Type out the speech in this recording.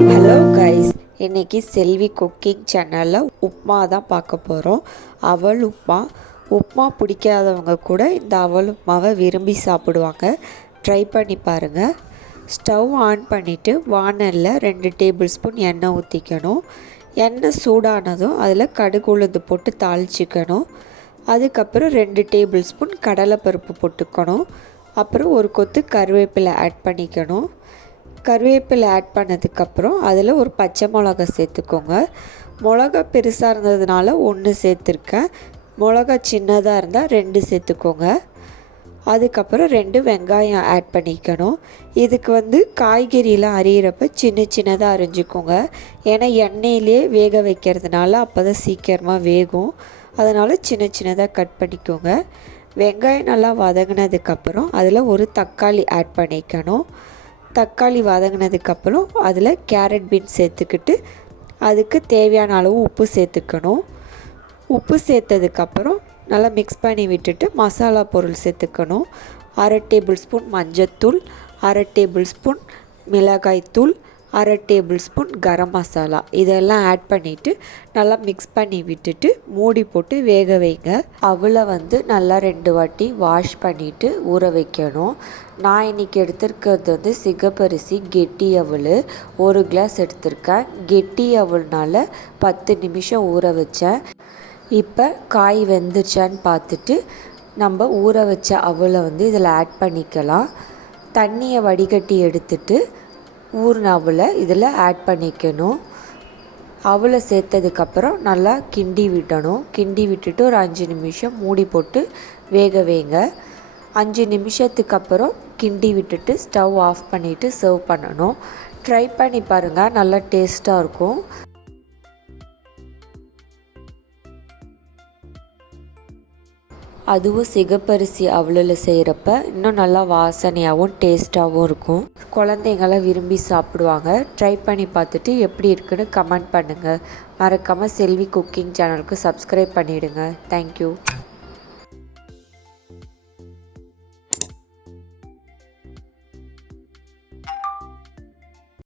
Hello guys, இன்றைக்கி செல்வி cooking சேனலில் உப்மா தான் பார்க்க போகிறோம். அவல் உப்மா. உப்மா பிடிக்காதவங்க கூட இந்த அவல் உப்மாவை விரும்பி சாப்பிடுவாங்க. ட்ரை பண்ணி பாருங்கள். ஸ்டவ் ஆன் பண்ணிவிட்டு வானலில் 2 டேபிள் ஸ்பூன் எண்ணெய் ஊற்றிக்கணும். எண்ணெய் சூடானதும் அதில் கடுகு உளுந்து போட்டு தாளிச்சிக்கணும். அதுக்கப்புறம் 2 டேபிள் ஸ்பூன் கடலைப்பருப்பு போட்டுக்கணும். அப்புறம் ஒரு கொத்து கருவேப்பிலை ஆட் பண்ணிக்கணும். கருவேப்பிலை ஆட் பண்ணதுக்கப்புறம் அதில் ஒரு பச்சை மிளகா சேர்த்துக்கோங்க. மிளகா பெருசாக இருந்ததுனால 1 சேர்த்துருக்கேன். மிளகா சின்னதாக இருந்தால் 2 சேர்த்துக்கோங்க. அதுக்கப்புறம் 2 வெங்காயம் ஆட் பண்ணிக்கணும். இதுக்கு காய்கறியெலாம் அரியிறப்ப சின்ன சின்னதாக அரிஞ்சிக்கோங்க. ஏன்னா எண்ணெயிலே வேக வைக்கிறதுனால அப்போ தான் சீக்கிரமாக வேகும். அதனால் சின்ன சின்னதாக கட் பண்ணிக்கோங்க. வெங்காயம் நல்லா வதங்கினதுக்கப்புறம் அதில் ஒரு தக்காளி ஆட் பண்ணிக்கணும். தக்காளி வதங்கினதுக்கப்புறம் அதில் கேரட் பீன்ஸ் சேர்த்துக்கிட்டு அதுக்கு தேவையான அளவு உப்பு சேர்த்துக்கணும். உப்பு சேர்த்ததுக்கப்புறம் நல்லா மிக்ஸ் பண்ணி விட்டுட்டு மசாலா பொருள் சேர்த்துக்கணும். 1/2 டேபிள் ஸ்பூன் மஞ்சத்தூள், 1/2 டேபிள் ஸ்பூன் மிளகாய்த்தூள், 1/2 டேபிள் ஸ்பூன் கரம் மசாலா இதெல்லாம் ஆட் பண்ணிவிட்டு நல்லா மிக்ஸ் பண்ணி விட்டுட்டு மூடி போட்டு வேக வைங்க. அவளை நல்லா 2 வாட்டி வாஷ் பண்ணிவிட்டு ஊற வைக்கணும். நான் இன்றைக்கி எடுத்துருக்கிறது சிகப்பரிசி கெட்டி அவல் 1 கிளாஸ் எடுத்திருக்கேன். கெட்டி அவல்னால 10 நிமிஷம் ஊற வச்சேன். இப்போ காய் வெந்துருச்சான்னு பார்த்துட்டு நம்ம ஊற வச்ச அவலை இதில் ஆட் பண்ணிக்கலாம். தண்ணியை வடிகட்டி எடுத்துட்டு ஊறின அவலை இதில் ஆட் பண்ணிக்கணும். அவலை சேர்த்ததுக்கப்புறம் நல்லா கிண்டி விடணும். கிண்டி விட்டுட்டு ஒரு 5 நிமிஷம் மூடி போட்டு வேக வைங்க. 5 நிமிஷத்துக்கு அப்புறம் கிண்டி விட்டுட்டு ஸ்டவ் ஆஃப் பண்ணிவிட்டு சர்வ் பண்ணணும். ட்ரை பண்ணி பாருங்கள், நல்லா டேஸ்ட்டாக இருக்கும். அதுவும் சிகப்பரிசி அவலில் செய்கிறப்ப இன்னும் நல்லா வாசனையாகவும் டேஸ்ட்டாகவும் இருக்கும். குழந்தைங்களாம் விரும்பி சாப்பிடுவாங்க. ட்ரை பண்ணி பார்த்துட்டு எப்படி இருக்குன்னு கமெண்ட் பண்ணுங்கள். மறக்காமல் செல்வி குக்கிங் சேனலுக்கு சப்ஸ்கிரைப் பண்ணிவிடுங்க. தேங்க்யூ.